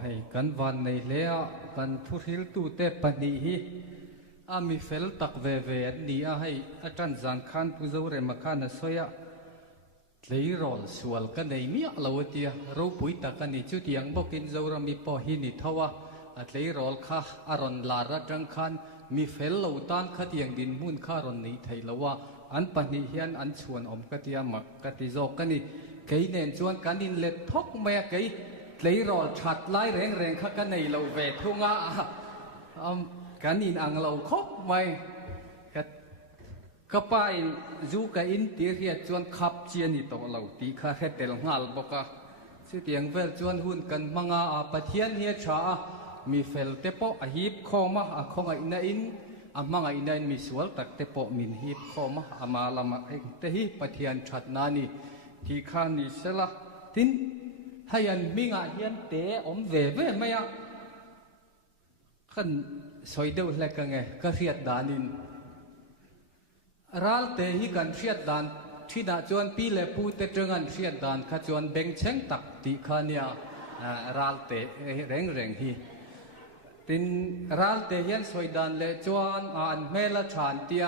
ให้กันวันในเลี้ยกันทุริลตูเตปนีฮีมีเฟลตักเวเวนี่ให้อาจารย์จานขันผู้เจ้าเรื่องมาขันสอยเลยรอลสวลกันในมีอะไรวะที่เราปุยตะกันนี่จุดยังบอกกินเจ้าเรามีพอหินิทว่าเลยรอลข้าอารอนลาระจังขันมีเฟลเราตันขัดยังดินมุนข้ารอนนี้ไทยละว่าอันปนิเฮียนอันชวนอมกติยามักกติจอกกันนี่เกยเน้นชวนกันดินเล็ดทกแม่เกยเลยรอลชัดไล่แรงแรงข้ากันในเราเวทุงะกันอินอังเราคบไม่ก็ไปจูกันอินตีเรียจวนขับเจียนิโตเราตีข้าเฮ็ดเตลงาลบอกว่าสิเตียงเวลจวนหุ่นกันมังอาปะเทียนเฮียชามีเฟลเตปอฮีบคอมาคงอินอินมังอินมีสวลตักเตปอมินฮีบคอมามาลามาเองเตฮีปะเทียนชัดนานีที่ข้านี่เสละทินให้ยันมิงาเฮียนเตอมเวเวไม่อะขันสอยเดียวเล็กกันไงก็เรียดดานินรัลเตหิกันเรียดดานที่น่าจวนปีเล็บพูดเตจงันเรียดดานขจวนเบ่งเชงตักติขานียรัลเตเร่งเร่งฮีตินรัลเตเฮียนสอยดานเลจวนเมลชานเตีย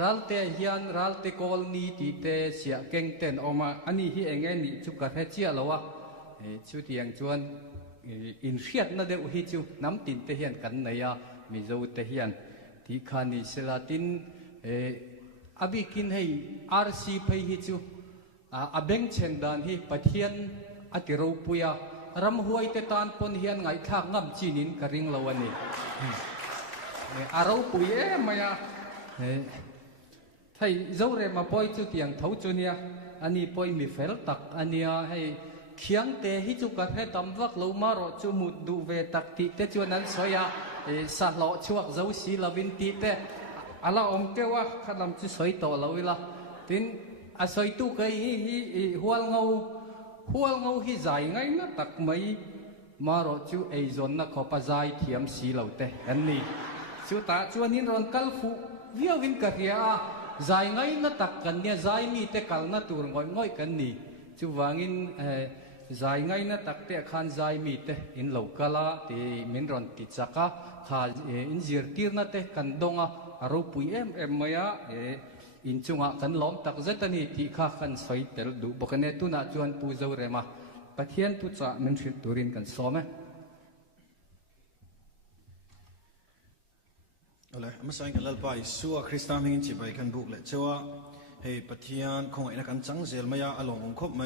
รัลเตเฮียนรัลเตโกลนีติเตเสียเก่งเต้นออกมาอันนี้ฮีเองนี่จุกกระเทเจียแล้ววะชุดยังจวนอินเรียดนั่นเดียวฮิจูน้ำตินเตเฮียนกันเนียมิโซเตเฮียนที่ขานีเสลาตินอบิกินให้อาร์ซีไปฮิจูเบงเชงดานฮีปะเทียนอติรูปุยารำหวยเตตานปนเฮียนไงข้างงำจีนินกระริงละวันนี้อารูปุยมายาให้เจ้าเรมาปอยจุดยังเท่าจุนียอันนี้ปอยมีเฟลตักอันนี้ให้เขียงเตฮิจูกัดให้ตำวักเรามารอจูมุดดูเวตักติเตจวนนั้นสอยสัตว์หล่อชวกเจ้าสีลาวินติเตอาลาอมเทวะขัดลำจุสอยต่อเราเวลาทินอาศัยตู้ไก่หัวเงาฮิใจไงนะตักไม่มารอจูไอจอนนักขบใจเทียมสีเราเตอันนี้จูตาจวนนี้รอนกัลฟูวิวินกะเรียใจไงนะตักกันเนี่ยใจมีเตกัลนะตัวง่อยกันนี่จูวางินใจไงนะตักเตะขันใจมีเตอินเหล่ากะลาที่มินรอนติดจักะขาอินจิรตีร์นะเตกันดงอารูปุยมายาอินจุงะกันล้อมตักเจตันีที่ข้ากันสอยเตลดูบอกกันเนี่ยตุน่าจวนปูเจ้าเรมาปะเทียนตุจ่ามันชิดตุรินกันซ้อมไหมอะไรมาใส่กันแล้วไปสัวคริสต์มิงจีไปกันบุกเลยเจ้าให้ปะเทียนคงไอ้นักกันจังเซลมายาอารมณ์ครบไหม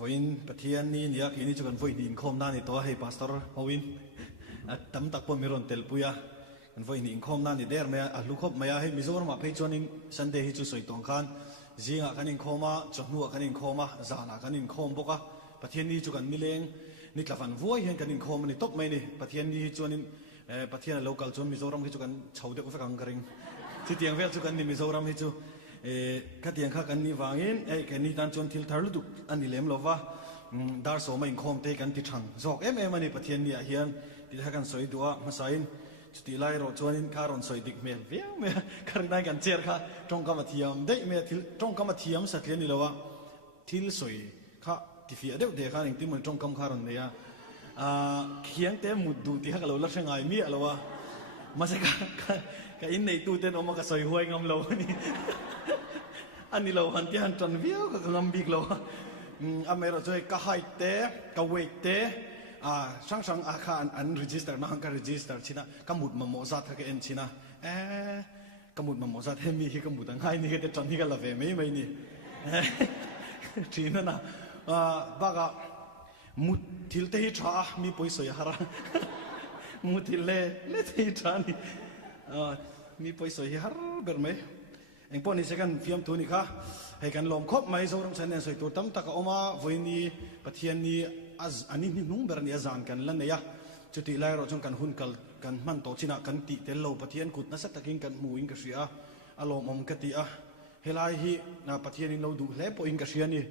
วินปะเทียนนี่เนี่ยคืนนี้จะกันวินดินคมด้านนี้ตัวให้พาสตอร์วินตั้มตักปนมิรอนเตลปุยากันวินดินคมด้านนี้เดอร์มายาลูกครบมายาให้มิโซรมาเพย์จวนิงซันเดย์ให้จุสวยตรงกันจีงะกันนิงคมะจดนัวกันนิงคมะจานากันนิงคมปกะปะเทียนนี่จะกันมิเลงนี่กลับฟันวัวเห็นกันนิงคมนี่ตกไหมนี่ปะเทียนนี่จวนิงปะเทียนโลกาลจวนมิโซรามให้จุกันชาวเด็กก็ฟังกันริงที่เตียงเวลจุกันนี่มิโซรามให้จุขัดเตียงข้ากันนี่วางเงินกันนี่ตันจวนทิลทาร์ลุดุอันนี้เลี้ยมลว่าดาร์โซมาอินคมเตกันติดชังจอกมันนี่ปะเทียนนี่เฮียนที่ถ้ากันสวยตัวมาใส่จุดที่ไล่รถจวนคารอนสวยดิกเมลเวียเมื่อคาร์ได้กันเจอค่ะตรงกรรมเทียมได้เมื่อตรงกรรมเทียมสักเลียนนี่แล้วว่าทิลสวยค่ะที่ฟีเดียวเด็กค่ะอย่างที่มันตรงกรรมคารอนเนี่ยเขียงเต็มมุดดูที่ข้าเราลักษณะมีอะไรวะมาสักก็อินในตู้เต็นออกมาก็สวยหวยงามเรานี่อันนี้เราหันที่หันจนเวียวก็งามบิ๊กเราอเมริกาก็ให้เตะก็เวทเตะช่างอาคารอันรีจิสเตอร์มาหังการรีจิสเตอร์ชินะกมุดมาโมซัดก็เอ็นชินะกมุดมาโมซัดเฮมีกมุดต่างให้นี่ก็จะจนที่กันละเวไม่นี่ชินะนะบ้าก็มุดทิลเตหิชามีปุยสวยฮาระมุดทิลเล่เตหิชานี่มีปุยสวยฮาระเบอร์ไหมเอ็งพอนี่เสกันฟิล์มตัวนี้ค่ะให้กันลมครบไม่ส่งเสนอสวยตัวตั้มตะกอมาวันนี้ปะเทียนนี้อันนี้นุ่งเบอร์นี้จานกันแล้วเนี่ยจุดที่ไล่เราจงกันหุ่นกันมันโตชินะกันติเตลโลปะเทียนกุดนัสตะกินกันมูอิงกษีอาอารมณ์อมกติอาเฮลัยฮีนะปะเทียนนี้เราดูเล็บอิงกษีอานี่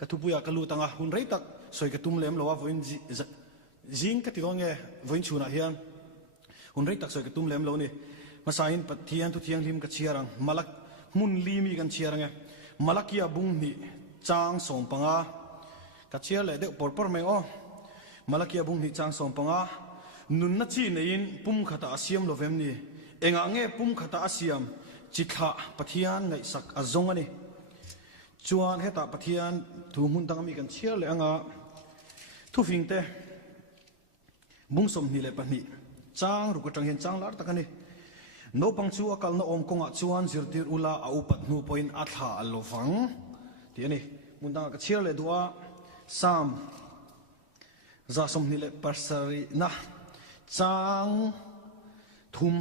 กระทุปุยากระลูตังอาหุ่นไรตักสวยกระตุ้มเล็มเราว่าวันจิงกติร้องเงวันชูนะเฮียนหุ่นไรตักสวยกระตุ้มเล็มเรานี่มาสายปะเทียนทุเทียงลิมกระเชียรังมาลักมุนลีมีกันเชียรังเงมาลักยาบุ้งนี่จางส่งปังอากระเชียเลยเด็กปอดปอดไม่อ้อ มาลักยาบุงนิจางสมปังนุนนัจีในอินปุ่มขตาอาเซียมโลเวมนี่เองเงปุ่มขตาอาเซียมจิตขะปะเทียนไงสักอาจงอันนี้จวนเหตุปะเทียนถูมุนตังมีกันเชี่ยวเลยทุฟิงเตบุงสมนี่เลยปะนี่จางรุกจังเห็นจางลาร์ตกันนี่โนปังชัวกัลโนอมกงจวนจิรติรุลาอาอุปัตนูปอยน์อัฐาอัลโลฟังที่นี่มุนตังกันเชี่ยวเลยดัวสามจาสมนี่เลยปัสสรีนะจางทุม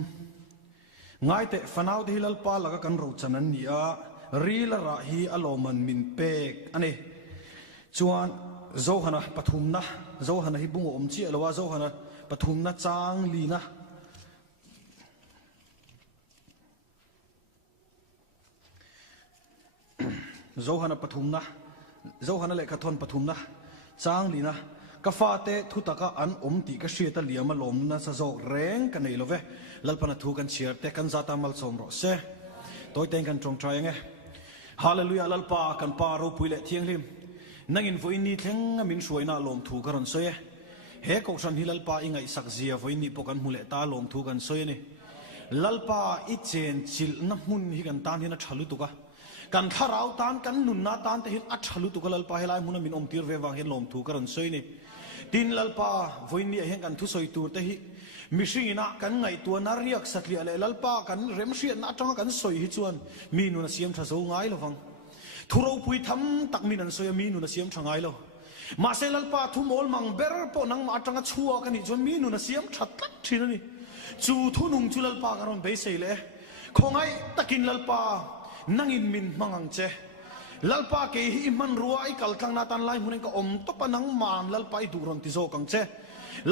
ง่ายแต่ฟันเอาที่ลลปาลักกันรู้จันนั้นนี่รีลระฮีอโลมันมินเปกอันนี้จวนโจฮันะปฐุมนะโจฮันะฮิบุงอมจีหรือว่าโจฮันะปฐุมนะจางลีนะโจฮันะปฐุมนะโจฮันะเลขทนปฐุมนะจางลีนะกฟ้าเตทุตกะอันอมตีกเชียตเลียมาลมนะสะโจแรงกันในโลเวลลปนัทูกันเชียร์แต่กันซาตามัลสมรสเซตัวเต็งกันตรงใจไงฮาเลลูยาลลปากันปารูปุยเลเทียงลิมนั่งอินฟุอินนี่เทงมินช่วยน่าลมทูกันสวยเฮกอกชันฮิลลปาอิงไอสักเสียฟุอินนี่ปกันมุเลตาลมทูกันสวยนี่ลลปาอิเจนจิลนับมุนฮิกันตานฮินัชลุตุกะกันทาราวตานกันนุนนาตานแต่ฮิอัชลุตุกะลลปาเฮลายมุนมินอมตีร์เววังเฮลมทูกันสวยนี่ดินลลปาฟุอินนี่เฮกันทุสอยตูแต่ฮิมิชินะกันไงตัวนารียกสัตว์เลี้ยเลยลลปากันเร็มเชียน่าจังกันสวยฮิจวนมีนุนเสียมทะโซง่ายละฟังทุเราปุยทำตักมีนันสวยมีนุนเสียมทางง่ายละมาเซลลปาทุมอลมังเบอร์ปนังมาจังชัวกันนี่จวนมีนุนเสียมชัดลักทีนี่จูทุนุงจูลลปากันรอนเบสเซเลคงไอตะกินลลปานั่งอินมินมังเจลลปาเกหิมันรัวไอกัลทังนาตันไลมุนก็อมตบปนังมานลลปาดูรอนติโซกังเจ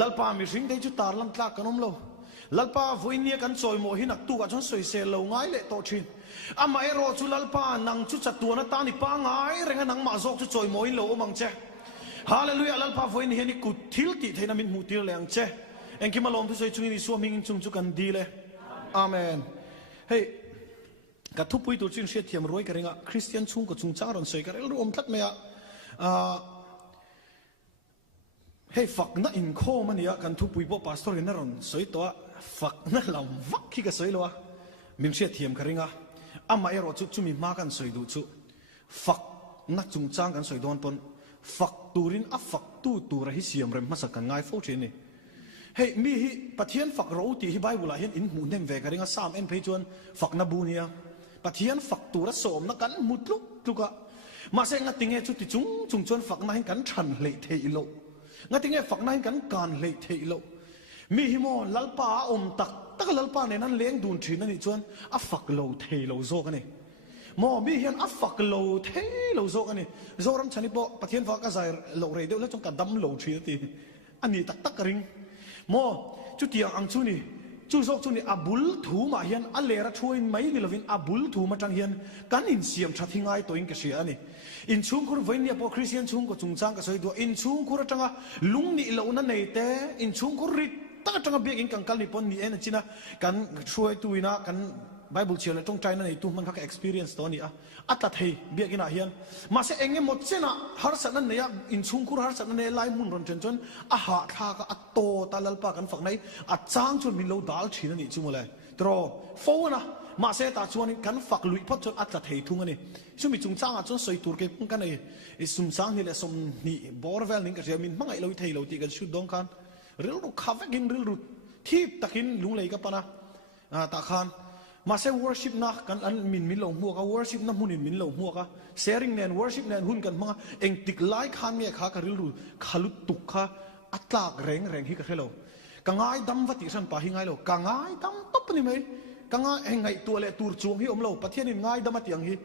ลลปามีสิ่งที่จุดตาลังตากันอมโลลลปาฟุยเนียกันซอยโมหินักตัวกันจนสวยเซลง่ายเละโตชินอามาเอโรจุลลปานังจุดจัดตัวนัตานิปาง่ายเรื่องนังมาโจกจุดซอยโมหิโลมังเจฮาเลลูยาลลปาฟุยเนียนี่กุดทิลติเทนามินมูติลแรงเจเอ็งคิมาลมทุสวยจุยนี่สวมิงจุงจุกันดีเลยอาเมนเฮ้ยกัทุบปุยตัวจริงเสียเทียมรวยกันเองอะคริสเตียนชุ่งกับจุงจ้ารอนสวยกันเองรวมทัดเมียให้ฝักนั่นอินโคมันเนี่ยกันทุบปุยพวกพาสตอร์กันนั่นรอนสวยตัวฝักนั่นลำวักขี้กันสวยเลยวะมิมเสียเทียมกันเองอะอามาเอรอจุมีมากันสวยดูจุฝักนักจุงจ้างกันสวยโดนปนฝักตูรินอัฝักตูระหิเสียมเรมมาสักกันง่ายโฟเชนี่เฮ้ยมีฮิปะเทียนฝักเราตีฮิไบบุลาเห็นอินหมุนเห็นเวกันเองอะ3 เอ็นเพจวนฝักนาบูเนี่ยปะเทียนฝักตูระสมนักกันมุดลุกอะมาเสงติงเอจุดที่จุงจวนฝักนั่นกันฉันเละเทอิโลงั้นติงเอฝักนั่นกันการเละเทอิโลมีฮิโมลลปาอมตักลลปาในนั้นเลี้ยงดูนทีนั่นนี่จวนอัฝักโลเทโลโซกันนี่มอมีเห็นอัฝักโลเทโลโซกันนี่โซรัมชันิโบปะเทียนฝักก็ใส่โลเรเดียวแล้วจงกัดดำโลทีนั่นทีอันนี้ตักกระริงมอจุดเดียงอังชูนี่จู่โซกชูนี่อับุลถูมาเฮียนอัลเลระช่วยไม่นี่ละวินอับุลถูมาจังเฮียนกันอินเสียมชัดทิ้งไงตัวอินกเสียนี่อินชุงคุณเวียนเนี่ยพอคริสเตียนชุงก็จุงจังก็สวยตัวอินชุงคุณจังลุงนี่เรานั่นในแต่อินชุงคุณริตตั้งจังเบียกินกังกัลนี่ปนนี่เอ็นจีน่ะกันช่วยตัวนะกันไบเบิลเชื่อเลยจงใจนั่นในตัวมันก็ experience ตัวนี้อัตตาเทเบียกินอาเฮียนมาเสเองหมดเสนะฮาร์สันนั่นเนี่ยอินชุงคุณฮาร์สันนั่นเนี่ยไล่มุนรอนจนอาหาทาก็อัตโตตาลลปากันฝักไหนอัดจ้างจนมีโลดาลชีนั่นนี่จุ่มเลยตรอโฟนะมาเสตาชวนกันฝักลุยพัดจนอัตตาเททุ่งอันนี้ช่วมีจุงจ้างจนสวยตัวเก็บกันไอ้สุ่มจ้างนี่แหละสุ่มนี่บอร์เวลนี่ก็จะมีมั่งไอ้เราเทเราตีกันชุดดองกันเรื่องรูคาเฟกินเรื่องรูที่ตะกินลุงเลยกับปนะตะคานมาเซ worship นักกันอันมินลงหัวกัน worship น้ำหุ่นมินลงหัวกัน sharing เนี่ย worship เนี่ยหุ่นกันมั่งเองติดไล่คานเนี่ยขากันเรื่องรูขาลุตุกขาอัตลากแรงที่กันให้เรากังไงดำวัติสันป่าหิงไงเรากังไงดำตบนี่ไหมกังไงเองไงตัวเละตัวจวงที่อมเราประเทศนี้ไงดำมาเตียงที่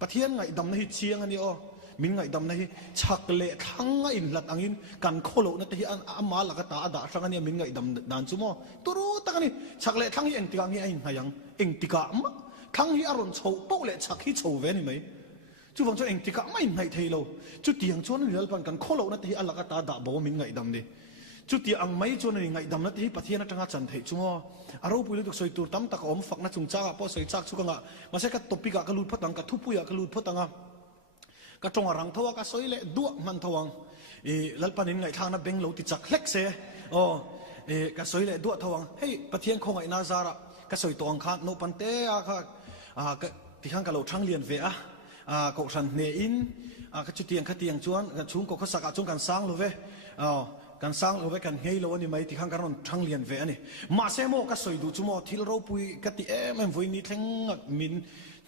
ประเทศไงดำนี่เชียงอันนี้อ๋อมินไงดำนี่ชักเละทั้งอินหลัดอังอินกันโคโลนั่นที่อันมาหลักตาด่าสังอันนี้มินไงดำนานจุโม่ตัวรู้ตั้งนี่ชักเละทั้งที่เองติกังที่ไอ้หายังเองติกะมะทั้งที่อารมณ์โฉบโป๊ะเละชักที่โฉบเว้นไหมจู่ฟังจนเองติกะไม่ไหนเทโลจู่เตียงจวนนี่เราเป็นกันโคโลนั่นที่อันหลักตาด่าบอกมินไงดำดิจุดที่อังไม่จวนนี่ไงดำนั่นที่ประเทศนั่นจังหวัดจันทร์จุโม่อารมณ์ปุยตุกสวยตัวตั้มตะกอมฝักนั่นจุงจ้าพอสวยจักชุกังอ่ะมาใช้กับตบปีกะกระลุดพัดตังกับทุบปุยกระลุดพัดตังอ่ะ ก็จงรังทว่าก็สวยเละดัวมันทวังลัลปานินไงทางนั้นเบงเราติดจักเล็กเสอ๋อก็สวยเละดัวทวังเฮ้ยปะเทียนคงไอ้นาซาระก็สวยตัวอังคารโนปันเตะค่ะก็ที่ข้างกับเราทั้งเรียนเวะก็ฉันเนอินก็จุดเตียงขัดเตียงจวนกันชุ่มก็เขาสักจงกันสร้างเราเวกันสร้างเราเวกันเฮโลนี่ไม่ที่ข้างกันเราทั้งเรียนเวะนี่มาเสโมก็สวยดูจุโมที่เราปุยกติเอ็มวันนี้ทั้งมิน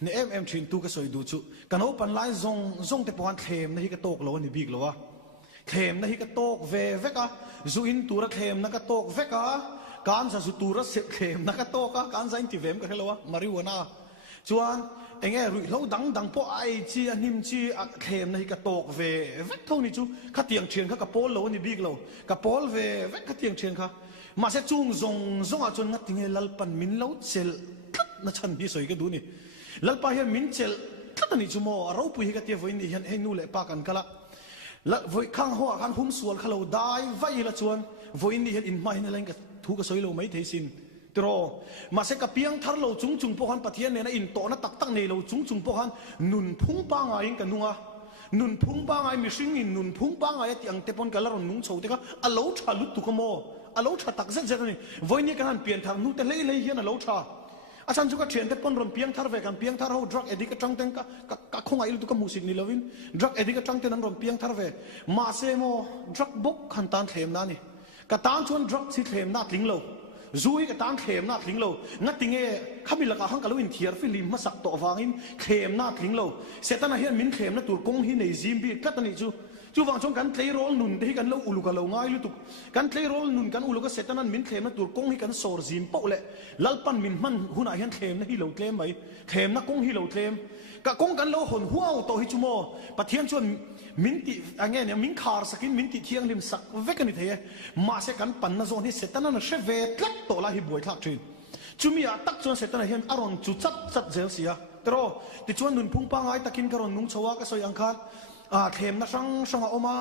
ในชินตูก็สวยดูจุกันโอปันไลซงแต่ปวันเทมนะฮิกโตกเรานี่บิ๊กเราวะเทมนะฮิกโตกเวกะจูอินตูระเทมนะกโตกเวกะการจะสุตูระเสพเทมนะกโตกะการจะอินทิเวมก็เฮโลวะมาริวนาจวนเองรุ่ยเราดังพอไอจีอันนิมจีเทมนะฮิกโตกเวกเท่านี้จูขัดเตียงเชียนข้ากระโปลเรานี่บิ๊กเรากระโปลเวกขัดเตียงเชียนข้ามาเสจุงซงอาจนงัดติงเฮลัลปันมินเราเซลคัดนะฉันนี่สวยก็ดูนี่ลัลปาเฮียมินเชลคัดนี่จุโมเราปุยฮิกเตียวันนี้เห็นให้นู่นเลยปากันกันละละวันข้างหัวข้างหุ้มส่วนเขาเราได้ไว้ละชวนวันนี้เห็นอินมาเห็นอะไรกันทุกข์สวยเราไม่เทสินตรอมาเสกเปียงทาร์เราจุงพวกhanปะเทียนเนี่ยนะอินโตนะตักเนี่ยเราจุงพวกhanนุนพุ่งปังไงกันนัวนุนพุ่งปังไงมิสิงอินนุนพุ่งปังไงที่อังเตปอนกันละเรานุ่งโชว์เด็กอะเราชาลุตุกโมเราชาตักเซ็ตนี่วันนี้กันเปลี่ยนทางนู้นแต่เลยเฮียนะเราชาอาจารย์จุกเชียนแต่ปนรวมเพียงทาร์เวกันเพียงทาร์เขาดรักเอดิกจังเต็งก็คงไอ้ลูกก็มูสิกนี่เลวินดรักเอดิกจังเต็งนั้นรวมเพียงทาร์เวมาเซโมดรักบุกขันตานเทมนั่นนี่กตานชวนดรักสิเทมนัดลิงโลจุยกตานเทมนัดลิงโลงัดติงเอข้ามิลกาหังกะลุอินเทียร์ฟิลิมมาสักตัววางินเทมนัดลิงโลเสตันเฮียนมินเทมนัดตัวกงหินในซิมบีกัตตันนี่จูฟังชงกันเทโรลนุนที่กันเล่าอุลุกันเล่าง่ายลุตุกกันเทโรลนุนกันอุลุก็เสตันนั้นมินเทมนัดตัวกงหิกันโซร์ซิมโปเล่ลัลปันมินมันหุ่นอาเฮียนเทมนัดฮิโลเทมไปเทมนัดกงฮิโลเทมกะกงกันเล่าหนหัวเอาตัวฮิจูโมปะเทียนชวนมินติอะไรเนี่ยมินคาร์สกินมินติเทียงลิมสักเวกันนี่เทมาเสกันปันนาโซนที่เสตันนั้นเชฟเวทลักตัวละฮิบวยทักจีนจูมีอาตักชวนเสตันเฮียนอารอนจุจัดเจลเสียแต่รอติชวนนุนพุ่งปังไอตะกินกรอนนุงชวาก็สวยอังคารเทมนัดช่างออกมา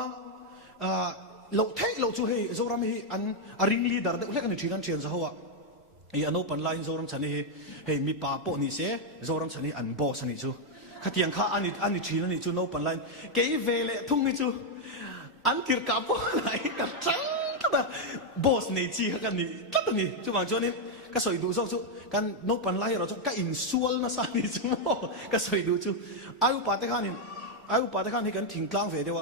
เราเทเราจูเฮโซรามีอันริงลีดาร์เด็กเล็กนี่ชีนันเชียนซะหัวอันโอปันไลน์โซรามชันนี่เฮมีป่าโปนี่เสโซรามชันนี่อันบอสนี่จูขัดยังข้าอันนี้ชีนันนี่จูโนปันไลน์เกยเวเลทุ่งนี่จูอันที่ร์กับโปไหนกับจังก็บอสนี่จีกันนี่ก็ตัวนี้จูบางจูนี่ก็สวยดูจูกันโนปันไลน์เราจูก็อินซัวลนะสันนี่จูโมก็สวยดูจูอายุป่าเตขันนี่อายุป่าเตขันนี่กันทิ้งกลางเวเดียว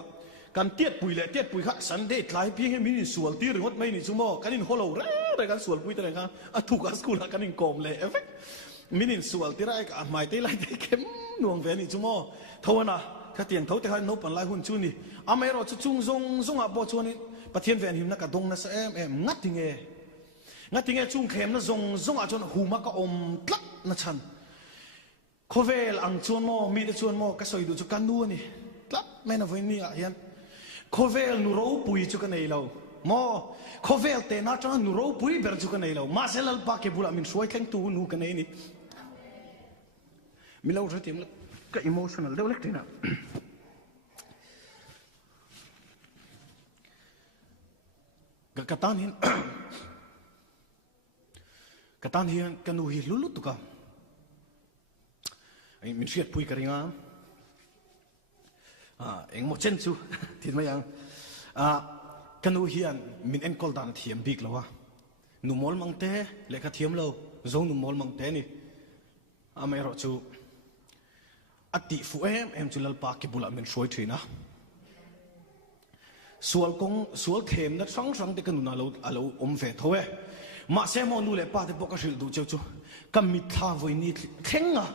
กันเตี้ยปุยเละเตี้ยปุยข้าสันเดย์ไลฟ์เพียงให้มินิสวลตีหรือว่าไม่นิจูโมกันนี่ฮัลโหลอะไรกันสวลปุยตัวไหนกันถูกกันสกุลกันนี่กลมเลยเอฟเฟกมินิสวลตีไรกันไม่ตีไรตีเข้มหน่วงเวนิจูโมเท่านั้นข้าเตียงเท่าแต่ข้าโนปันไลหุ่นจูนี่อเมริกาจุงซงอ่ะบอชวนี่ประเทศเวียนหิมนักกระดงนัสงัดทิ้งจุงเข้มนัสซงอ่ะจนหูมักก็อมตลักนัชันโคเวลอังชวนโมมีแต่ชวนโมก็สวยดูจุกันดูนี่ตลักไม่น่าเว้นนี่อ่ะเห็นโคเวลนูรู้ปุยจุกันไหนเราโมโคเวลเตน่าจังนูรู้ปุยเบอร์จุกันไหนเรามาเซลล์ปากเก็บบุหรี่มินช่วยแข่งตัวนูกันไหนนี่มิลาวจะเตรียมก็อิโมชั่นอลเดี๋ยวเล็กทีน่ะกระตันเห็นกันดูฮิลุตุกะไอ้มินเชียดปุยกระริงเอ็งโมเชนซูที่มายังกันดูฮิอันมินเอ็นคอลดานเทียมบิ๊กแล้ววะนุ่มมอลมังเต้เล็กเทียมเราโจนุ่มมอลมังเต้นี่ไม่รู้จูอติฟูเอ็มจุลลปากิบุลามินช่วยทีนะส่วนเข็มนัดสังเด็กกันนู่นเราอมเฟทเอาไว้มาเสมอนู่นเลยป้าที่บอกกันสิดูเจ้าจูกันมิท่าวันนี้เข่งอ่ะ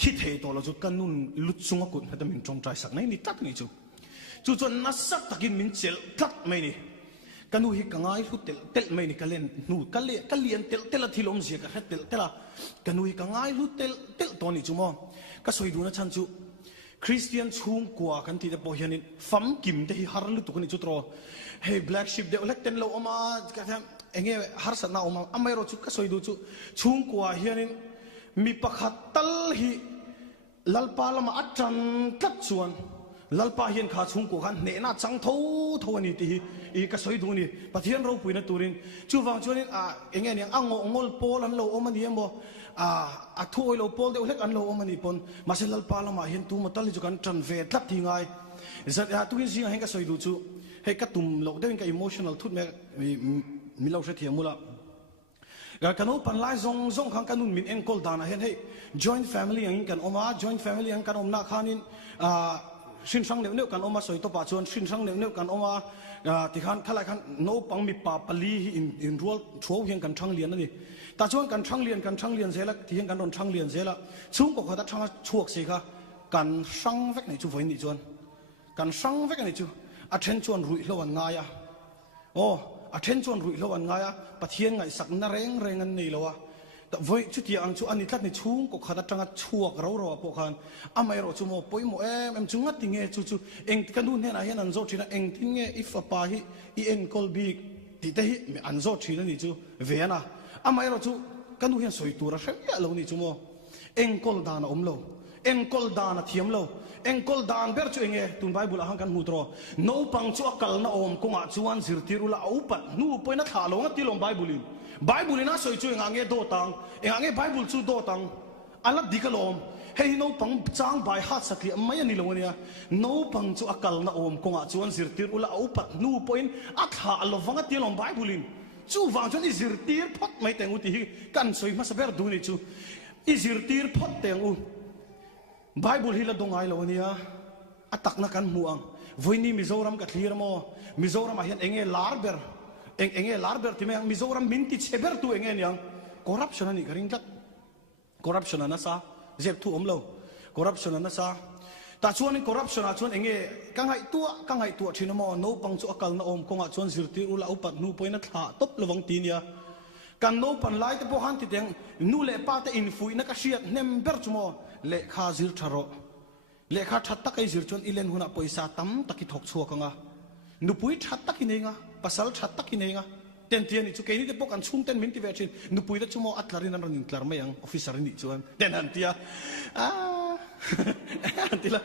ที่เทตัวเราจูกันนู่นลุดซุงกุนให้แต่มินจงใจสักไหนนี่ตัดนี่จูจนนัดสักตะกินมินเจลตัดไม่นี่กันนู่นฮิกังไงสุดเตลไม่นี่กันเล่นนู่นกันเลี้ยนเตลที่ลมเสียกันให้เตลกันนู่นฮิกังไงสุดเตลตัวนี้จูมั้งก็สวยดูนะฉันจูคริสเตียนชุ่มกว่ากันที่จะบอกอย่างนี้ฟังกิมที่ฮาร์ลุตุกันนี่จุดรอเฮ้ยแบล็กชิปเดี๋ยวเล็กเต็นเราออกมาก็ทำเองฮาร์สันน่าออกมาไม่รู้จุดก็สวยดูจุดชุ่มกว่าอย่างนี้มีประคัตตัลฮีลัลปาลมาอัจฉริยะส่วน lalpa hian kha chung ko khan ne na chang tho ani ti I ka soi du ni pathian ro puina turin chu wang chuanin enge ni angol pol an lo omani mo a thu oi lo pol de ulek an lo omani pon masel lalpa lama hian tu matal ju kan tran ve tlat thingai zat tu hin jing heng ka soi du chu he ka tum lo de ka emotional thut me mi lo se thiamula ga kanu pan lai zong khang kanun min enkol dana hen he joint family ang kan oma joint family ang kan omna khanin sin sang neu kan oma soi to pa chuan sin sang neu kan oma ti khan thalai khan no pang mi pa pali in rual thro hian kan thang lian ani ta chuan kan thang lian zela ti hian kan ron thang lian zela chung ko khata thang chuak se kha kan sang vek nei chu voi ni chuan kan sang vek ani chu a then chuan rui lo an nga ya a then chuan rui lo an nga ya pathian ngai sak na reng an nei lo wa ta voi chu ti ang chu ani tlat ni chung ko khata tanga chuak ro po khan amai ro chu mo poi mo em chunga tinge chu eng kanun he na hian an zo thina eng tinge if a pa hi I en kol bi ti te hi an zo thina ni chu ve na amai ro chu kanu hian soi tur a hrem ya lo ni chu mo eng kol dana om lo eng kol dana thiam lo eng kol dan ber chu enge tun bible ahang kan mutro no pang chu akal na om kunga chuan zirtirula aupat nu poina thalo nga tilom bible na soi chu engange do tang engange bible chu do tang ala dikalom hei no pang chang bai hat sakli mai ani lonia no pang chu akal na om kunga chuan zirtirula aupat nu poin atha lovanga tilom bible chu wang chuan I zirtir phot mai tengu ti kan soi ma saber du ni chu I zirtir phot tengu Bible hila dongai lo nia atak na kan muang voini Mizoram ka clear mo Mizoram ahian enge larber ti meng Mizoram minti cheber tu enge niang corruption ani garing lat corruption na sa zep tu omlo corruption na sa ta chuan corruption a chuan enge kangai tua thina mo no pang chu akal na om konga chuan zirti ula upat nu poina tha top lowang ti nia kan no pan lai te po han ti teng nu le pa te in fui na ka siat nem ber chumo le kha zir tharo le kha that tak ai zir chon ilen huna poisa tam taki thok chua kanga nu pui that tak hi nga pasal that tak hi nga ten tian ni chu ke ni te pok an chung ten min ti ve chin nu pui da chumo atlarin an ran tlar mai ang officer ni chuan ten an tia antila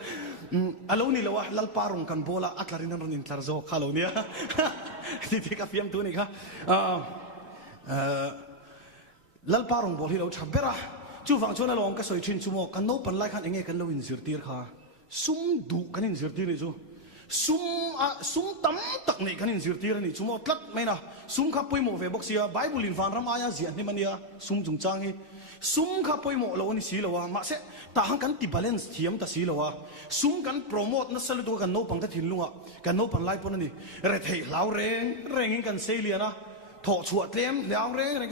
alo ni lawa lal parong kan bola atlarin an ran tlar zo khalo nia ti ka piam tu ni kha lal parong bol hi lo thabera chu wang chuan along ka soi thin chumo kan no pan lai khan enge kan lo in zirtir kha sum du kan in zirtir ni chu sum tam tak nei kan in zirtir ni chumo tlat mai na sum kha poimo ve boxia bible in van ram aya zia ni mania sum jung chang hi sum kha poimo lo ni si lo wa ma se ta hang kan ti balance thiam ta si lo wa sum kan promote na salu tu kan no pang ta thin lunga kan no pan lai pon ni re thei lau reng in kan sei na thọ chuột lem léo rê này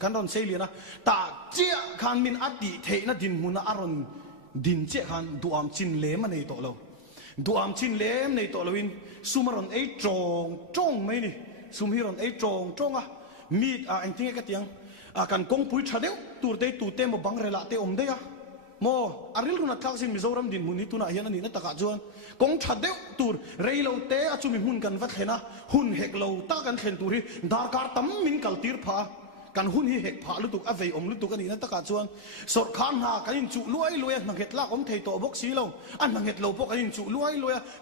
kan ron sei liana ta chia khan min ati the na din muna aron din che khan duam chin lem nei to lo duam chin lem nei to loin sumaron ei trong mai ni sum hiron ei trong mit anh tinga ka tiang kan kong pui thadeu tur te mo bang rela te om de ya mo aril runa thak sin Mizoram din muni tuna hian ani na taka chuan kong thadeu tur reilo te achumi hun kan va thena hun hek lo ta kan thlen tur hi dar kar tam min kal tir pha kan hun hi hek pha lutuk avei om lutuk ani na taka chuan sor khan ha kan in chu luai nang het la om thei to bok si lo an nang het lo pok kan in chu luai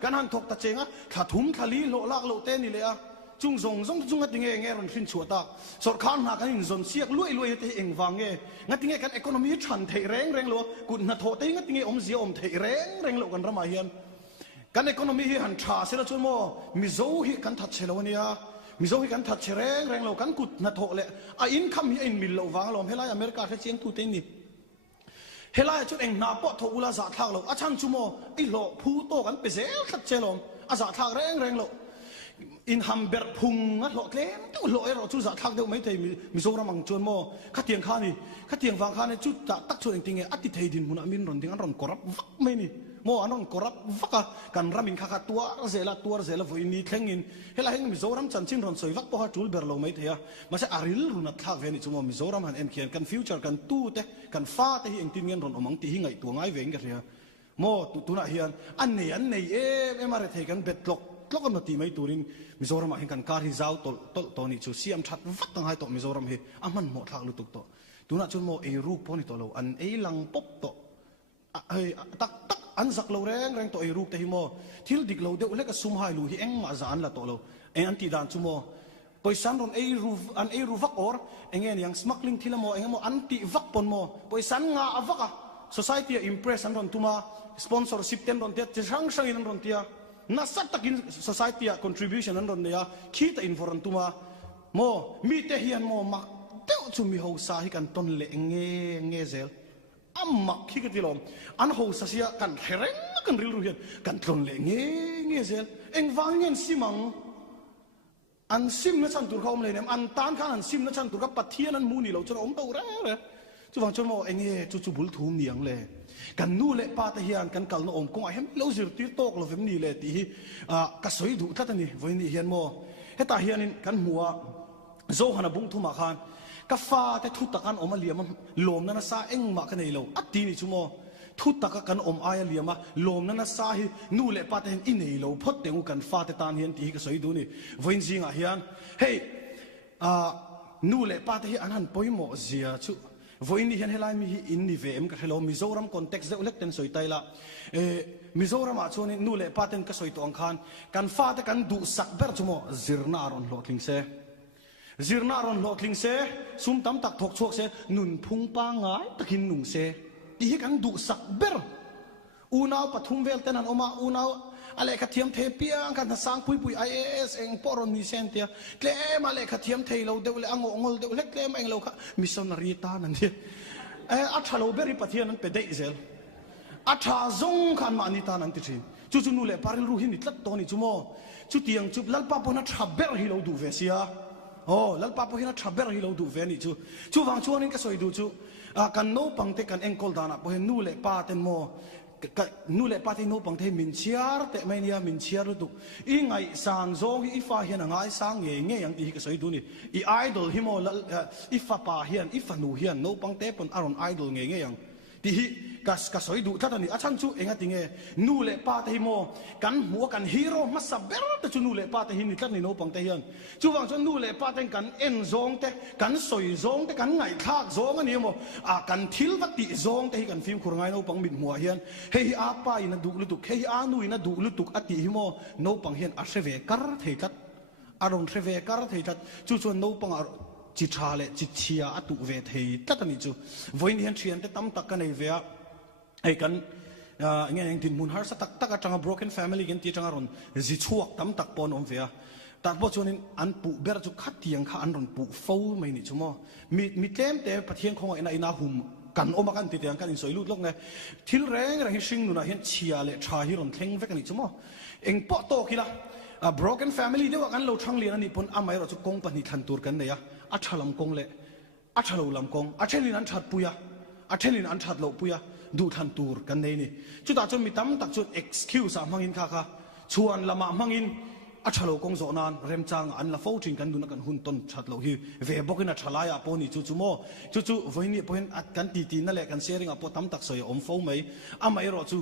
kan han thok ta chenga thum thali lo lak lo te ni le a chung zong atinge nge ron thin chuata sor khan ha kan in zon siak luai te eng wange ngatinge kan economy than thei reng lo kun na tho te ngatinge om zia om thei reng lo kan rama hian kan economy hi han tha se la chun mo mizo hi kan that chelo nia mizo hi kan that reng lo kan kut na tho le a income hi in mil lo wang lo helai america the cheng tu te ni helai chun eng na po tho ula za thak lo a chan chu mo I lo phu to kan pe zel khat chelom a za thak reng lo in hamber phung a lo tlem tu lo ero chu za thak deu mai thei Mizoram ang chon mo khatiang wang kha ni chu ta tak chu eng tinge ati thei din mun amin ron ding an ron korap vak mai ni mo anon korap vaka kan ramin kha tua zela voi ni thlengin hela heng Mizoram chanchin ron soi vak po ha tul ber lo mai thea ma se aril runa thak ve ni chu mo Mizoram han en khian kan future kan tu te kan fa te hi eng tin ngen ron omang ti hi ngai tu ngai veng ka ria mo tu na hian an nei em are thei kan betlok tlok am ti mai turin Mizoram a kan kar hi zau to ni chu siam that vak tang hai to Mizoram hi aman mo thak lutuk to tuna chun mo e ru po ni to lo an e lang pop to tak อันสักเราแรงตัวไอ้รูปแต่หิโมทิลดิกเราเดี๋ยวเล็กซุ่มหายลูเอ็งมาจานละตัวเราเอ็งอันตีดานจุโมปอยสันรอนไอ้รูฟักออร์เอ็งยังสมัครลิงที่ละโมเอ็งโมอันตีฟักปนโมปอยสันงาอฟักอะ society impress อันรอนตุมา sponsorship เต็มรอนเตียจะช่างอินรอนเตียน่าสัตตักิน society contribution อันรอนเนี่ยขี้แต่อินฟอรันตุมาโมมีแต่เฮียนโมมักเดี๋ยวจุมีหัวสาหิกันต้นเละเงเซลอัมมักขี้กันที่ลมอันหัวสาเสียกันเฮเร่งกันริลรูเฮียนกันต้นเละเงเซลเอ็งวางเงินสิมังอันซิมนั่นฉันตัวเขาเลยเนี่ยอันตานข้าอันซิมนั่นฉันตัวกับปัทเทียนั้นมูนี่เราจะอมเต่าแร่เลยจู่ฟังจนโมเอ็งจู่บุลทุ่มเนียงเลยกันนู่เลยปาตะเฮียนกันกัลนอมกงไอเห็นเราสิร์ตีโตกเราเฟมนี่เลยตีกระสวยดูท่านนี่วันนี้เฮียนโมเฮตาเฮียนินกันหัวโซฮันบุงทุ่มอาคารกาฟ้าแต่ทุตตะกันอมมาเลียมลมนั่นซาเอ็งมากันในเราอัดตีนี่ชั่วโมทุตตะกันอมอายเลียมลมนั่นซาฮินู่เลยปาตะเห็นอินในเราพดเตงกันฟ้าแต่ตานเฮียนตีกระสวยดูนี่วันจริงอ่ะเฮียนเฮ้นู่เลยปาตะเห็นอันนั้นปอยโมเสียชุวันนี้เห็นเฮลัยมีอินนี่เวมกับเฮลมิโซรัมคอนเท็กซ์เด็กเล็กเต็นสวยไตละมิโซรัมอาชวนนู่เลยปาเต็นก็สวยตัวอังคารกันฟ้าแต่กันดูสักเบอร์ชั่วโมซิร์นารอนโลกลิงเซซิร์นารอนโลกลิงเซซุ่มตั้มตักถกชกเซนุนพุงปังไงตะกินหนุ่งเซที่กันดูสักเบอร์อูนาวปฐุมเวลเตนันออกมาอูนาวอะไรขัดเทียมเทเปียงกันสร้างปุยIAS เองปอรอนมีเซนเตียเคลมอะไรขัดเทียมเทเราเดี๋ยวเลยอ่างงเดี๋ยวเล็กเคลมเองเราค่ะมิสซอนนารีตานั่นเดียอัชาโลเบริปัทเทียนั้นเป็นเดอิเซลอัชาซงขันมานิตานั่นติชินจู่ๆนู่นเลยปาริลรูหินิตลัดตัวนี่จู่โมจู่เตียงจู่ลัลปาปนัดชับเบอร์ฮิโลดูเวเซียโอ้ลัลปาปนัดชับเบอร์ฮิโลดูเวนี่จู่ฟังจู่นี่ก็สวยดูจู่กันโนปังเตกันเองกอลดานะพอเห็นนู่นเลยปาเต็มโมนู่นแหละปาที่นู่นบางทีมินเชียร์แต่ไม่เนี่ยมินเชียร์รู้ตุอีไงสางโจงอีฟ้าเห็นง่ายสางเงี้ยอย่างที่ก็สวยดูนี่อีไอดอลฮิโมอีฟ้าป่าเห็นอีฟ้าหนูเห็นนู่นบางทีเป็นอารมณ์ไอดอลเงี้ยอย่างที่ก็สวยดูถ้าตอนนี้อาจารย์ชูเองติงนู่นแหละปาที่ฮิโมกันหัวกันฮีโร่มาสับเบอร์แต่ชูนู่นแหละปาที่ฮินนี่ท่านนี่นู่นบางทีเห็นชูฟังชูนู่นแหละปาที่กันเอ็นโจงแต่กันสวยโจงแต่กันไงทากโจงอันนี้โมกันทิลวัติโจงแต่กันฟิล์มคนไงนู่นบางมิดหัวเห็นเฮียอาป้ายน่ะดูลุตุกเฮียอานุยน่ะดูลุตุกอติฮิโมนู่นบางเห็นอาเซเวการ์เทตัดอารมณ์เซเวการ์เทตัดชูชวนนู่นบางจิตชาเลจิตเชียอตุเวเทตัดนี่ชูวันนี้เห็นเชียนแต่ตั้มตักกันในเวียไอ้กันเงี้ยอย่างที่มุนฮาร์สตักจัง broken family กันที่จังรอนจิชวกตั้มตักปอนอมเวียแต่พอชวนนี้อันปูเบรจุขัดเทียงข้าอันรอนปูฟูไม่นี่ชั่วโมมีเต็มแต่ปะเทียงของไอ้นาหุ่มกันออกมากันติดอย่างกันอินสวยลุดลงไงทิลแรงอะไรชิงนู่นนะเห็นเชียร์เลยชาฮิรอนเท่งเวกันนี่ชั่วโมเองปอโตกี่ละ broken family เดี๋ยวกันเราช่างเรียนอันนี้ปนอาไม่เราจะกงปนิทันตัวกันเลยอะอัชลำกงเลยอัชลำกงอัชลินอันชัดปุยะอัชลินอันชัดเราปุยะดูทันตูร์กันนี่จุดตาจนมีตั้มตักจุด excuse มังอินค่ะชวนละมามังอินอัชโลกงโซนานเริ่มจางอันละฟูจิงกันดูนักกันหุ่นต้นชัดเราฮีเวบอกกันอัชลายปนี่จู่ๆโมจู่ๆวันนี้พอเห็นอัดกันตีนั่นแหละกันเสียริงอ่ะพอตั้มตักสวยอมฟูไหมอ่ะไม่รอจู่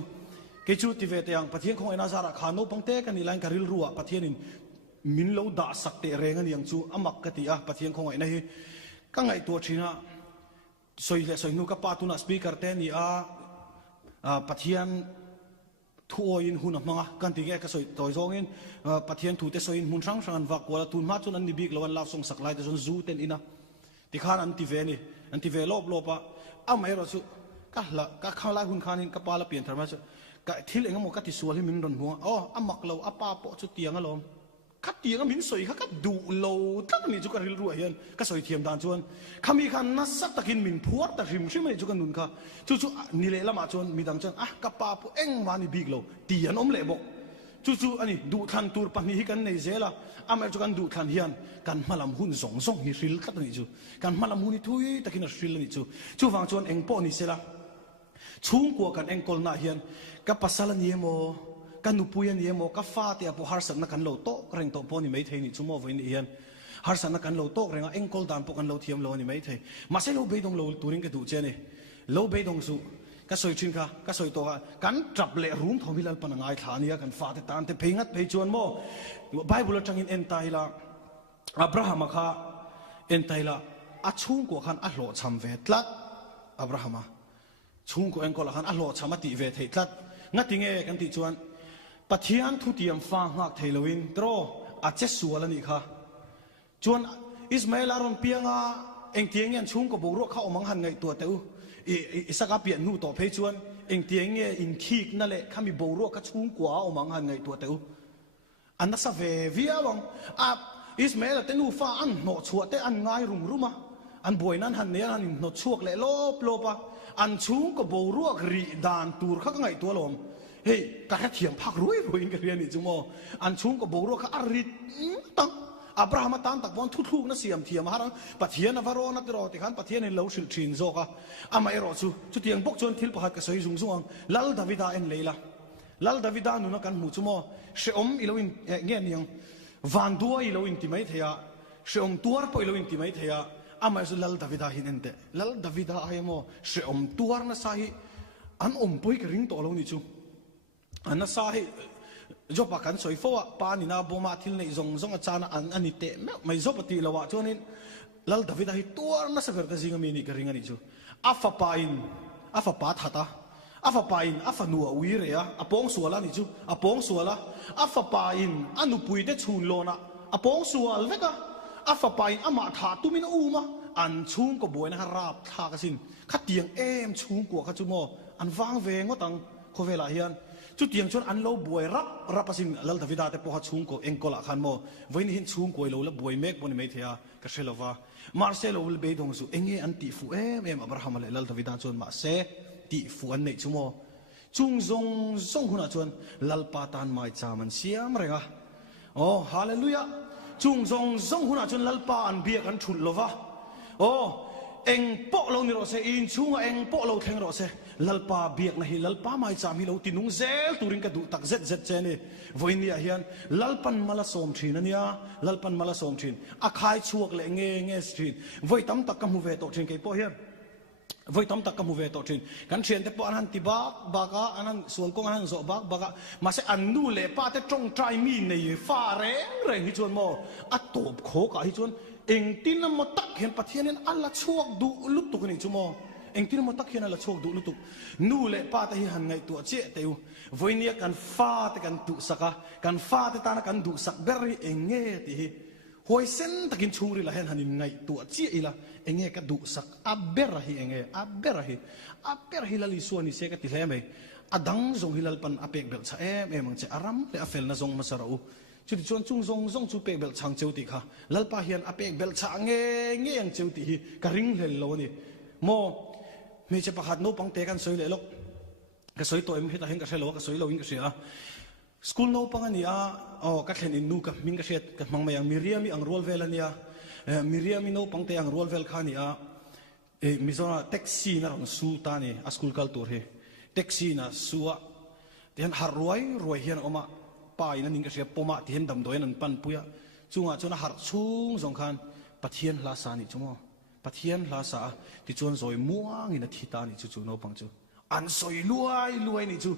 เกี่ยวจุดที่เวทยังปะเทียงของไอ้นาซาระขานุปังเตกันนี่แรงการิลรัวปะเทียนินมินเลวด่าสักเตะแรงกันยังจู่อ่ะมักกติอ่ะปะเทียงของไอ้นี่ก็ไงตัวชีนะสวยเลยสวยนูกับปาตุนัสปีกร์เตนี่ปะเทียนทัวอินหุ่นมังกันที่แกก็สวยตัวจงอินปะเทียนถูเตสวยอินหุ่นช่างช่างวักว่าตุนมาจนอันนี้บิ๊กแล้ววันลาส่งสักไล่แต่จนจูเต็นอินะที่ข้าอันที่เวนี่อันที่เวลบปะอ้าไม่รอดจู่ก็ละก็ข้างไล่หุ่นข้านินก็ปาละเปลี่ยนทำไมจู่ก็ที่เองก็มองก็ที่สวยที่มินรอนหัวอ๋ออ้ามักเราอ้าป้าปะจุดเตียงก็ลมขัดเตียงก็มินสวยก็ดูโลตั้งนี่จุกันริลรัวเฮียนก็สวยเทียมดานชวนขามีขันนัสสักตะกินมินพัวตะริมใช่ไหมจุกันนุนค่ะจู่ๆนี่เลยละมาชวนมีดังชวนอ่ะกับป้าปุ๊เอ็งวานี่บิ๊กโลเตียนอมเล่บอกจู่ๆอันนี้ดูทันตูร์ปันนี้กันในเซล่ะอ่ะไม่จุกันดูทันเฮียนกันมาลำหุ่นส่งฮิริลขัดนี่จู่กันมาลำหุ่นนี่ทุยตะกินฮิริลนี่จู่ฟังชวนเอ็งป้อนี่เซล่ะชุ่มกว่ากันเอ็งกอลน่าเฮียนกับภาษาละนี่โมกันนุปุยันเยโมกับฟ้าที่อาพฮาร์สันนักกันโลโต้เร่งโตปอนี่ไม่เท่นี่ชั่วโมงวันนี้เฮียนฮาร์สันนักกันโลโต้เร่งเอ็งกอลดานปกันโลเทียมโลนี่ไม่เท่มาเซโลเบดงโลตูริงกระดูเจนี่โลเบดงสุก็สวยชินค่ะก็สวยตัวกันจับเละรุ่งทอมิลล์ปนังไอฐานีกันฟ้าที่ตานที่เพงัดเพจวนโมไบเบิลจังอินเอ็นไตละอับราฮัมค่ะเอ็นไตละอัดชุ่งกว่าขันอัลโลชัมเวทลัดอับราฮัมชุ่งกว่าเอ็งกอลขันอัลโลชัมติเวทลัด งัดติงกันติจวนปะเทียนทุติยมฟังหักเทโลวินตรออาจจะสัวแล้วนี่ค่ะจวนอิสมาเอลอารอนเปียงเองเตียงเงี้ยชุ่มกับบุรุษเข้ามังหันไงตัวเต้าอิสกาเปียนหูต่อเพจวนเองเตียงเงี้ยอินคีกนั่นแหละข้ามีบุรุษก็ชุ่มกว่าเอามังหันไงตัวเต้าอันนั้นสเววียวังอิสมาเอลเต้นูฟ้าอันหนอชัวเต้อันง่ายรุ่มอันบวยนั้นหันเนี้ยอันหนอชัวเลยลบอันชุ่มกับบุรุษรีดานตูร์ข้างไงตัวลมเฮ้ยกระเทียมพักรวยกันเรียนนี่จุโมอันชุ่มกับบุรุษข้าอริดตั้งอับราฮัมตันตักบอลทุกๆนั่นเสียมเทียมฮารังปะเทียนนวารอนัตรอติขันปะเทียนในเลวสิลชินโซกะอามาเอรอซูจุดเทียงบกจนทิลปะฮัดกษอยซุงลัลดาวิดาเอ็นเลล่าลัลดาวิดานุนักันหูจุโมเชอมอิโลอินเงี้ยนี่ยังวันดัวอิโลอินติไม่เทียเชอมตัวร์ปอิโลอินติไม่เทียอามาสุลัลดาวิดาหินเอนเตลัลดาวิดาไอ้โมเชอมตัวร์นั่นสาหิอันปุยกระริงตัวเรานี่จูอันนั้นสาหิจบปากกันสวยฟ้าปานินาบมาทิลในซงอาจารย์อันนี้เตะไม่จบปฏิละวะจวนนี้ลัลดาวิดาหิตัวนั่นสักการะจิงมีนี่กระริงอันนี้จูอัฟปาอินอัฟปาทัตตาอัฟปาอินอัฟนัววิเรียอปองสัวละนี่จูอปองสัวละอัฟปาอินอันุปุยเตชุนโลนะอปองสัวเวกะอัฟปาอินอามาถาตุมินอูมาอันชุ่มก็บวยนะฮะราบทากสินขัดเตียงชุ่มกว่าขัดจุโมอันวางเวงก็ตังโคเวลาเฮียนจุดเตียงชนอันโลบวยรับสินลัลดาวิดาแต่พอชุ่มก็เองก็ละขันโมวันนี้หินชุ่มก็โลละบวยเมกบนไม่เทียกเชลวามาร์เซโลวิลเบย์ดงสุเองอันติฟูอับราฮัมเลยลัลดาวิดาชนมาเซติฟูอันนี้จุโมจุงซงหุ่นชวนลัลปาตันไม่จามันเสียมเลยอะโอ้ฮาเลลูยาจุงซงหุ่นชวนลัลปาอันเบียกันชุดโลวะโอ้เอ็งโปะเรานี่เราเสียอินชุ่งเอ็งโปะเราแทงเราเสียลัลปาเบียกนะฮิลัลปาไม่จามีเราตินุงเซลตุริงกระดูตักเจ็ดเจนี่วันนี้เฮียนลัลปันมาลาสอมทีนั่นเนี่ยลัลปันมาลาสอมทีอาคายชัวกเลยเงี้ยสทีวันตั้มตักกำหูเวตอทีนกี่ปอเฮียนวันตั้มตักกำหูเวตอทีนกันเชียนแต่ปออันนั้นติบากอันนั้นส่วนกงอันนั้นโซบากมาเสอันนู่เล่ป้าแต่จงใจมีในฟ้าแรงฮิจวนโมอัตโตบโคกฮิจวนเองตินมตักเห็นปะเทียนนั้นอัลละช่วงดูลุตุกนี่จุโมเองตินมตักเห็นอัลละช่วงดูลุตุกนู่เล่ป้าแต่หันไงตัวเจ๊เตียววันนี้กันฟ้าแต่กันดุสักกันฟ้าแต่ตากันดุสักเบรีเองเงี้ยที่หอยเส้นตะกินชูริละเห็นหันไงตัวเจ๊อีละเองเงี้ยกันดุสักอับเบรฮีเองเงี้ยอับเบรฮีละลิส่วนนี้เสกติเลมอดังจงฮิลปันอเปกเบลชะมังเจอารัมเลอเฟลนะจงมาสระอุจุดชวนจุงจงจูเปกเบลช่างเจ้าติค่ะลัลปาเฮียนอเปกเบลช่างเงี้ยยังเจ้าติฮีกระริงเลโลนี่โมไม่จะประหัดโนปังเตกันสวยเลยลูกกระสวยตัวเอ็มเฮตาเห็นกระเชลกระสวยเราวิ่งกระเชียสกูลโนปังอันนี้อ๋อกระเชนินนูกับมิงกระเชียกับมังมายังมิเรียมีอังรัวเวลนี่มิเรียมีโนปังเตอังรัวเวลขานี่มิโซนาแท็กซี่น่ะรังสูตานี่สกูลคัลตัวเฮแท็กซี่น่ะสัวที่เห็นหารวยเฮียนออกมาป้ายนั่นนิ่งกระเชียปมาที่เห็นดำดอยนั่นปันปุยจุงจนหารชุ่งสองคันปะเทียนลาสานี่จุโมปะเทียนลาสาที่จวนซอยม่วงอินทิตานี่จูโนปังจูอันซอยรวยนี่จู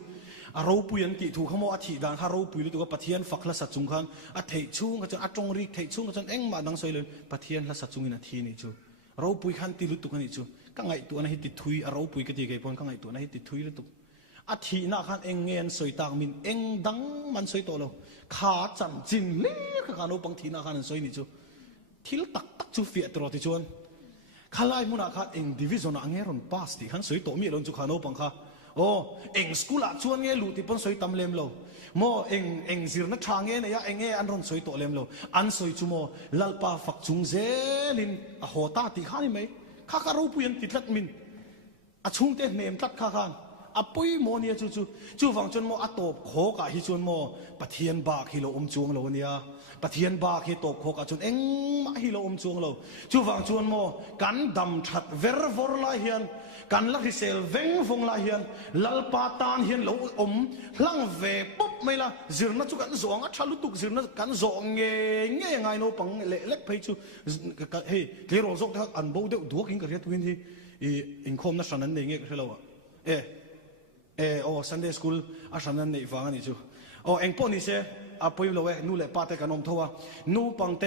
เราปุยันติถูกขโมยอธิดานถ้าเราปุยเลยตัวปะเทียนฝักละสัตจุงคันเทชุ่งก็จะจงริกเทชุ่งก็จะเอ็งมาดังซอยเลยปะเทียนละสัตจุงอินทีนี่จูเราปุยคันติลุตุกันนี่จูก็ไงตัวนั้นให้ติดทุยเราปุยก็ตีไก่ปนก็ไงตัวนั้นให้ติดทุยลุตุอาทิน่าขันเองเงินสวยต่างมินเองดังมันสวยโตเราขาจันจินเลี้ยข้าโนปังทีน่าขันสวยนี่จูทิลตักจูเฟียตรอติจวนข้าไล่มุนาขันเองดิวิชั่นอังเงรอนพาสติขันสวยโตมีลงจูข้าโนปังข้าโอ้เองสกุลจวนเงลุติปนสวยตำเลมเราโมเองสิรนัทางเงเนี่ยเองอันรอนสวยโตเลมเราอันสวยจูโมลัลปาฝักจุงเซลินโหตาติข้านี่ไหมข้าคารูปุยันติดลัดมินชุ่งเตเนมตัดข้าขันปุยโมเนี่ยจูฟังจนโมอตบโคกะฮิจนโมปะเทียนบากฮิโลจวงโลเนี่ยปะเทียนบากฮิตบโคกะจนเอ็งมาฮิโลจวงโลจูฟังจนโมกันดำชัดเวรวอร์ลาเฮียนกันลักฮิเซลเวงฟงลาเฮียนลัลปาตานเฮียนโลลังเวปุ๊บไม่ละจิรนัจุกันจงอัชลุตุกจิรนักันจงเงี้ยไงโนปังเล็กไปจูเฮ้ยเดี๋ยวเราส่งทักอันบูเดือดดูกินกระเทียมวินที่อินคอมนั่นฉันนั่นเองเงี้ยก็ใช่แล้วโอ้ Sunday School อาฉันนั่นในฟังนี่จูโอ้เอ็งปนี่เสียปุยเรานู่นแหละป้าเตกันอมทัวนู่ปังเต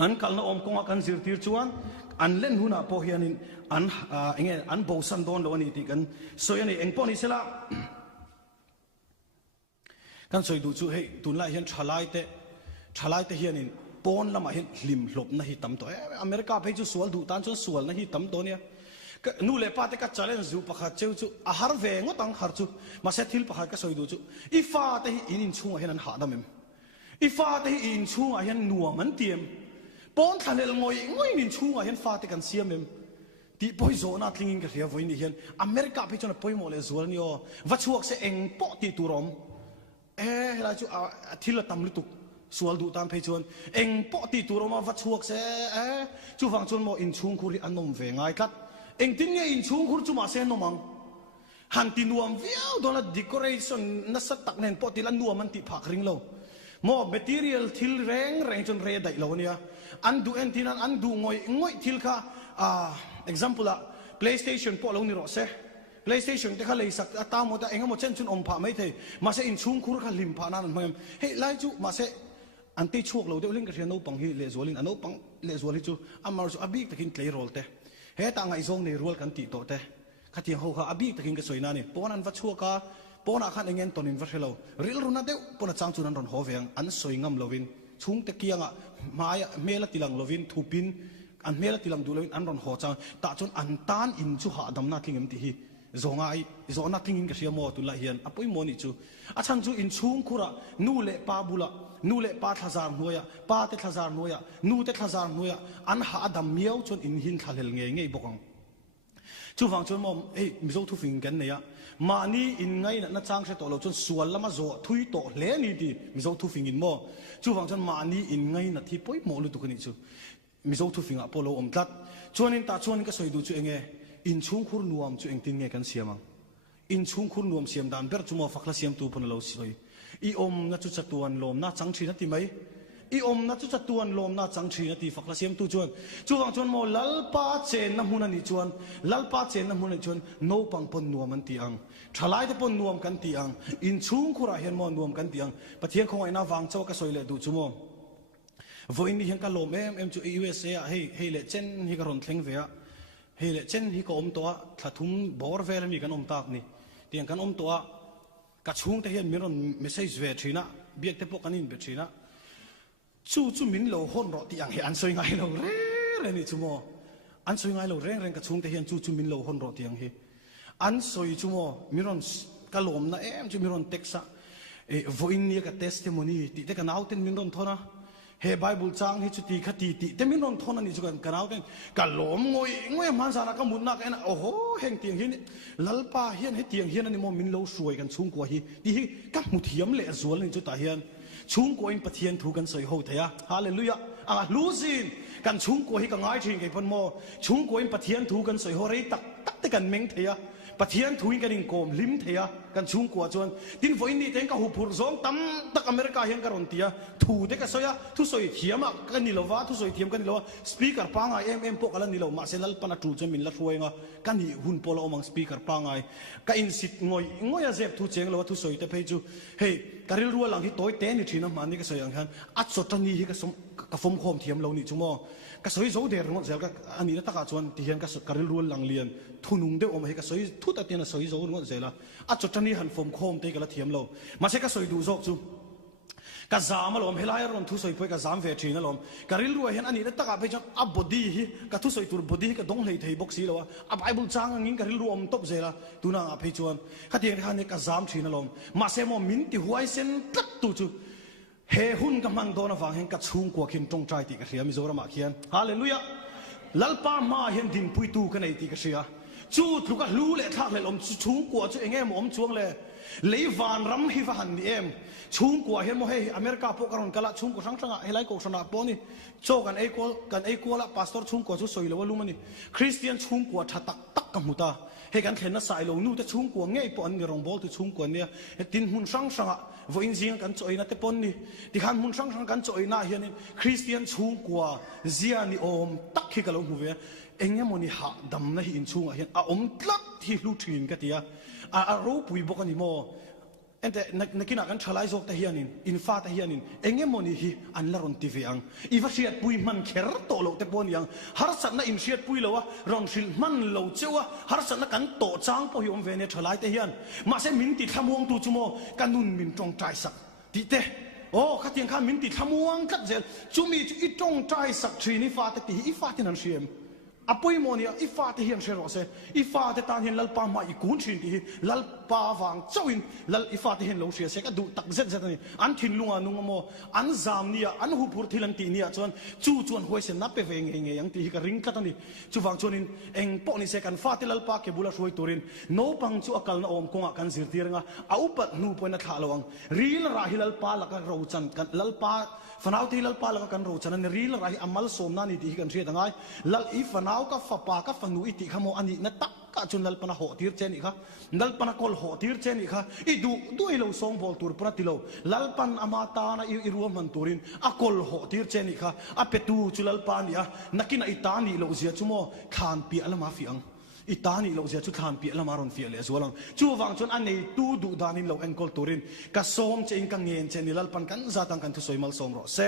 อันกันอมกงกันสิรติร์จวนอันเล่นหุ่นพอเฮียนินอันเงี้ยอันโบสันโดนเรานี่ติกันส่วนนี้เอ็งปนี่เสียละ kan soi du chu hei tun lai hian thalai te hian in pon lama hian hlim hlop na hi tam to America phei chu sual du tan chu sual na hi tam to nia nu le pa te ka challenge zu pakhat cheu chu a har ve ngotang har chu ma se thil pakhat ka soi du chu I fa te hi in chunga hian an ha damem I fa te hi in chunga hian nuam an tiem pon thalel ngoi in chunga hian fa te kan siamem ti poi zo na tlingin ka ria voi ni hian America phei chu na poi mo le zual ni o va chuak se eng po ti turom la chu a thil tam lu tu sual du tam phei chuan eng po ti turom va chuak se chu wang chun mo in chung khuri anom ve ngai khat eng tin nge in chung khur chu ma se nomang han ti nuam viau dona decoration na sa tak nen po ti lan nuam an ti phak ring lo mo material thil reng chun re dai lo nia an du en tin an du ngoi thil kha example a PlayStation po lo ni ro se PlayStation te kha lei sak ta mo ta engamo chen chun om pha mai thei ma se in chung khur kha lim pha nan mangem hey lai chu ma se an te chuak lo de ling ka no pang hi le zolin ano pang le zol hi chu amar chu abik takin clay roll te he ta ngai zong nei rol kan ti to te khati ho kha abik takin ka soina ni pon an va chuaka pon a khan engen tonin va helo ril runa de pon a chang chunan ron ho veng an soingam lovin chung te kianga maya mela tilang lovin thupin an mela tilang du lovin an ron ho chang ta chun an tan in chu ha dam na tlingem ti hi zongai zona tingin ka sia mo tu la hian apoi mo ni chu a chan chu in chung khura nu le pa bula nu le pa thazar noya pa te thazar noya nu te thazar noya an ha adam miau chon in hin thalel ngei bokang chu wang chon mom mi zo thu fing kan ne ya ma ni in ngai na chang se to lo chon sual lama zo thui to hle ni ti mi zo thu fing in mo chu wang chon ma ni in ngai na thi poi mo lu tu kani chu mi zo thu fing a polo om tlat chuanin ta chuan ka soi du chu enge in chung khur nuam chu eng tin nge kan siamang in chung khur nuam siam dan ber chu mo fakla siam tu pon lo soi I om na chu chatuan lom na chang thi na ti mai I om na chu chatuan lom na chang thi na ti fakla siam tu chuan chu wang chuan mo lalpa chen na mun ani chuan lalpa chen na mun ani chuan no pang pon nuam an ti ang thalai te pon nuam kan ti ang in chung khura hian mo nuam kan ti ang pathian khong ai na wang chaw ka soi le du chu mo voin ni hian ka lom em chu USA hey le chen hi ka ron thleng ve a hey le chen hi ko om to a thathum bor vel mi kan om tak ni tiang kan om to a ka chung te hian miron message ve thina biak te pok anin be thina chu min lo hon ro ti ang he an soi ngai lo re ni chu mo an soi ngai lo reng ka chung te hian chu min lo hon ro ti ang he an soi chu mo miron ka lom na em chu miron teksa voin ni ka testimony ti te ka nauten miron thona he Bible chang hi chu ti khati ti te min ron thon ani chu kan kanau ten ka lom ngoi man sa na ka mun na ka na oho heng tiang hi lalpa hian he tiang hian ani mo min lo suai kan chung ko hi ti hi ka mu thiam le zual ni chu ta hian chung ko in pathian thu kan soi ho thaya hallelujah anga luzin kan chung ko hi ka ngai thin ke pon mo chung ko in pathian thu kan soi ho rei tak te kan meng thaya pathian thu in kan in kom lim thaya kan chung ko chuan tin voin ni ten ka hu phur zong tam tak America hian ka ron tia thu de ka soya thu soi thiama kan ni lova thu soi thiam kan ni lova speaker panga em po kala ni lo ma selal pana tu che min la ruenga kan ni hun polo omang speaker pangai ka in sit ngoi a zep thu cheng lo thu soi te phei chu hey karil rual lang hi toy te ni thina man ni ka soyang han at so tani hi ka som ka fom khom thiam lo ni chumo ka soi zo der ngot zel ka ani na taka chuan ti hian ka karil rual lang lian thunung de om hi ka soi thu ta tiana soi zo ngot zela at so tani han fom khom te ka la thiam lo ma se ka soi du zok chu ka zam lom helai ron thu soi poi ka zam ve thina lom karil rual hian ani na taka pe chon a body hi ka thu soi tur body ka dong lei thei box si lo a Bible chang ngin karil ru om top zela tuna a pe chuan ka tiang khan ne ka zam thina lom ma se mo min ti huai sen tat tu chu he hun ka mang dona wang hen ka chung ko khin tong trai ti ka ria mi zora ma khian hallelujah lalpa ma hen din pui tu ka nei ti ka ria chu lu ka lu le thak le lom chung ko chu engem om chuang le leivan ram hi va han ni em chung ko hen mo he America po karon kala chung ko sang helai ko sana po ni cho kan ei ko la pastor chung ko chu soi lo lu mani Christian chung ko tha tak ka muta he kan thlen na sai lo nu te chung ko ngei po an ni rong bol tu chung ko ne tin hun sang vo in jing kan choi na te pon ni ti khan mun sang kan choi na hian Christian chung ko zia ni om tak hi ka lo hu ve enge moni ha dam na hi in chung a hian a om tlak thi lu thin ka tia a ro pui bok ani mo เอ็นแต่นักกินกันชลายจกตะเฮียนินอินฟ้าตะเฮียนินเอ็งเงมอนี่ฮีอันละรอนทีวีอังอีฟาเชียดปุยมันเขรโตโลเตปอนยังฮาร์สันน่ะอินเชียดปุยเลวะรอนชิลมันโลเจ้าวะฮาร์สันน่ะกันโตจางพอฮิอมเวเนชลายตะเฮียนมาเซมินติทำวงตูจุโมกันนุนมินจงใจสักติเตโอ้ขัดยังข้ามินติทำวงกัดเจลจุมีอีจงใจสักทรีนี่ฟ้าตะตีอีฟ้าที่นั่นเชียมอปุยโมนี่อีฟ้าที่เฮียนเชโรเซอีฟ้าที่ตาเห็นลัลปามาอีกุนชินที่ลัลปาวางเจ้าอินลัลอีฟ้าที่เห็นโลเชียเซก็ดูตักเซ็ตนี่อันทินลุงอานุงโมอันจามนี่อันหูพูดที่ลันตีนี่จวนจู่จวนหวยเซนับไปเวงเองยังที่ก็ริงกัดนี่จู่ฟังจวนเองปอนี่เซกันฟ้าที่ลัลปาเก็บุลาช่วยตัวรินโนปังจู่อากาลน่ะอมคงอากันสิรตีรงะเอาปัดนูปนัดขาลวังรีลราฮิลัลปาลักเราจันกันลัลปาฝนาวที่ลัลปาลักกันเราจันนี่รีลราฮิอามัลสมนานี่ที่กันเชียตั้งไงลัลอีฝนาวกับฝปากับฝนูอิติขโมอันนี้นัตักก็จนลัลปนาโหตีร์เจนี่ค่ะลัลปนากอลโหตีร์เจนี่ค่ะอีดูด้วยเราส่งบอลตูร์ปนัดติโลลัลปันอามาตานะอีรวมมันตูรินอากอลโหตีร์เจนี่ค่ะอเปตูจุลัลปานี่นักกินอิตานี่เราเสียชั่วโมงขานเปียละมาฟิอังอิตานี่เราเสียชุดขานเปียละมารอนเฟียเลยส่วนหลังจู่วังจนอันนี้ตูดูดานินเราเอ็นกอลตูรินกระสมเจงกังเงินเจนี่ลัลปันกันซาตังกันทุสวยมัลสมรอเซ